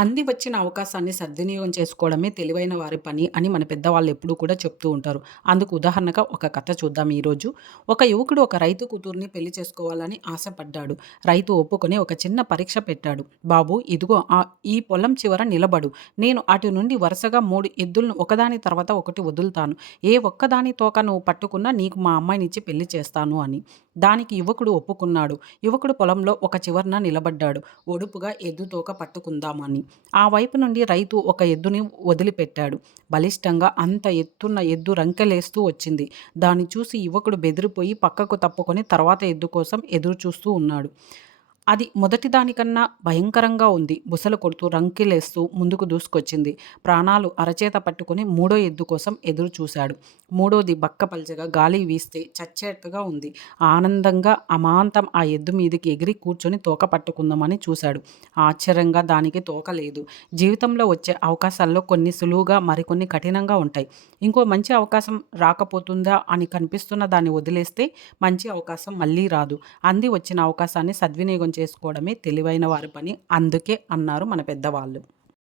అంది వచ్చిన అవకాశాన్ని సద్వినియోగం చేసుకోవడమే తెలివైన వారి పని అని మన పెద్దవాళ్ళు ఎప్పుడూ కూడా చెప్తూ ఉంటారు. అందుకు ఉదాహరణగా ఒక కథ చూద్దాం ఈరోజు. ఒక యువకుడు ఒక రైతు కూతుర్ని పెళ్లి చేసుకోవాలని ఆశపడ్డాడు. రైతు ఒప్పుకొని ఒక చిన్న పరీక్ష పెట్టాడు. బాబు ఇదిగో ఈ పొలం చివర నిలబడు. నేను అటు నుండి వరుసగా 3 ఎద్దులను ఒకదాని తర్వాత ఒకటి వదులుతాను. ఏ ఒక్కదాని తోక నువ్వు పట్టుకున్నా నీకు మా అమ్మాయినిచ్చి పెళ్లి చేస్తాను అని. దానికి యువకుడు ఒప్పుకున్నాడు. యువకుడు పొలంలో ఒక చివరన నిలబడ్డాడు. ఒడుపుగా ఎద్దు తోక పట్టుకుందామని. ఆ వైపు నుండి రైతు ఒక ఎద్దుని వదిలిపెట్టాడు. బలిష్టంగా అంత ఎత్తున్న ఎద్దు రంకెలేస్తూ వచ్చింది. దాన్ని చూసి యువకుడు బెదిరిపోయి పక్కకు తప్పుకొని తర్వాత ఎద్దు కోసం ఎదురు చూస్తూ ఉన్నాడు. అది మొదటి దానికన్నా భయంకరంగా ఉంది. బుసలు కొడుతూ రంకెలేస్తూ ముందుకు దూసుకొచ్చింది. ప్రాణాలు అరచేత పట్టుకుని మూడో ఎద్దు కోసం ఎదురు చూశాడు. మూడోది బక్కపల్చగా గాలి వీస్తే చచ్చేట్టుగా ఉంది. ఆనందంగా అమాంతం ఆ ఎద్దు మీదికి ఎగిరి కూర్చొని తోక పట్టుకుందామని చూశాడు. ఆశ్చర్యంగా దానికి తోక లేదు. జీవితంలో వచ్చే అవకాశాల్లో కొన్ని సులువుగా, మరికొన్ని కఠినంగా ఉంటాయి. ఇంకో మంచి అవకాశం రాకపోతుందా అని కనిపిస్తున్న దాన్ని వదిలేస్తే మంచి అవకాశం మళ్ళీ రాదు. అంది వచ్చిన అవకాశాన్ని సద్వినియోగం చేసుకోవడమే తెలివైన వారి పని. అందుకే అన్నారు మన పెద్దవాళ్ళు.